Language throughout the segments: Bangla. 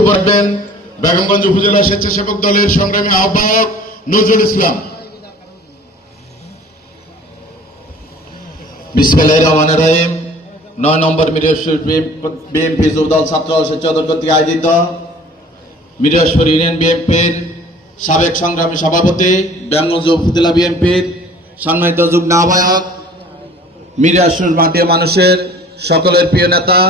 বক্তব্য রাখবেন বেগমগঞ্জ উপজেলা স্বেচ্ছাসেবক দলের সংগ্রামী আহ্বায়ক নজরুল ইসলাম। বিসমিল্লাহির রহমানির রহিম। ৯ নম্বর মিরপুর বিএনপি যুবদল ছাত্র স্বেচ্ছাদল কর্তৃক আয়োজিত মিরপুর ইউনিয়ন বিএনপির সাবেক সংগ্রামী সভাপতি, বেগমগঞ্জ উপজেলা বিএনপির সম্মানিত যুগ্ম আহ্বায়ক, মিরপুর মাটির মানুষের সকলের প্রিয় নেতা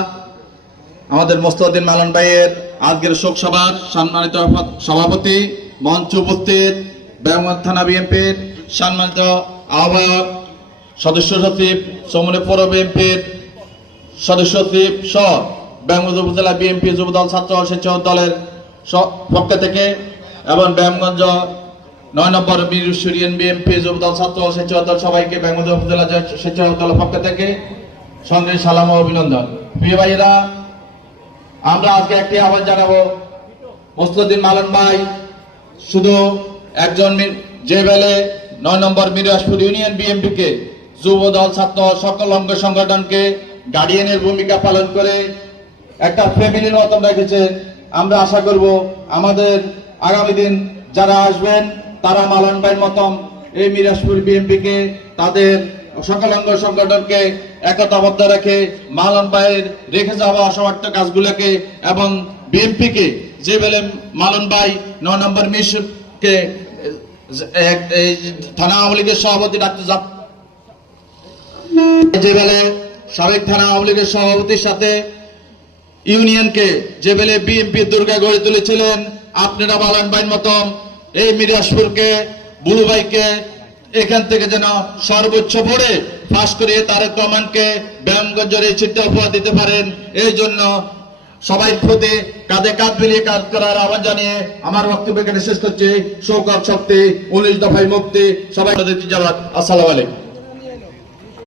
আমাদের মোস্তাউদ্দিন মালন ভাইয়ের আজকের শোক সভার সম্মানিত সভাপতি, মঞ্চ উপস্থিত বেগমগঞ্জ থানা বিএনপির সম্মানিত আহ্বায়ক, সদস্য সচিব, চৌমুহনী পৌর বিএনপির সদস্য সচিব সহ বেগমগঞ্জ উপজেলা বিএনপি যুবদল ছাত্র স্বেচ্ছাসেবক দলের পক্ষ থেকে এবং বেগমগঞ্জ ৯ নম্বর মিরপুর ইউনিয়ন বিএনপি যুবদল ছাত্র স্বেচ্ছাসেবক দল সবাইকে বেগমগঞ্জ উপজেলা স্বেচ্ছাসেবক দলের পক্ষ থেকে সঙ্গে সালাম ও অভিনন্দন। প্রিয় ভাইয়েরা, আমরা আজকে একটি আহ্বান জানাবো। মোস্তাউদ্দিন মালন ভাই শুধু একজন যে বেলে ৯ নম্বর মিরপুর ইউনিয়ন বিএনপিকে যুবদল ছাত্র সকল অঙ্গ সংগঠনকে গার্ডিয়ানের ভূমিকা পালন করে একটা ফ্যামিলির মতন রেখেছে। আমরা আশা করব আমাদের আগামী দিন যারা আসবেন তারা মালন ভাইয়ের মতন এই মিরপুর বিএনপিকে তাদের সকল অঙ্গ সংগঠনকে একতাবদ্ধ রেখে মালন ভাইয়ের রেখে যাওয়া অসমাপ্ত কাজগুলোকে এবং বিএনপিকে যে বেলে মালন ভাই ৯ নম্বর মিরপুরকে থানা আওয়ামী লীগের সভাপতি ডাকতে যে বেলে সাবেক থানা আওয়ামী লীগের সভাপতির সাথে ইউনিয়নকে যে বেলে বিএনপি দুর্গা গড়ে তুলেছিলেন, আপনারা মালন ভাইয়ের মতন এই মিরপুরকে বুলু ভাইকে এখান থেকে যেন সর্বোচ্চ ভোটে ফাঁস করে তারেক রহমানকে বেগমগঞ্জের এই চিঠি উপহার দিতে পারেন। এই জন্য সবাই প্রতি কাঁধে কাঁধ মিলিয়ে কাজ করার আহ্বান জানিয়ে আমার বক্তব্য এখানে শেষ করছি। শৌকত শক্তি, 19 দফায় মুক্তি। সবাই আসসালামু আলাইকুম।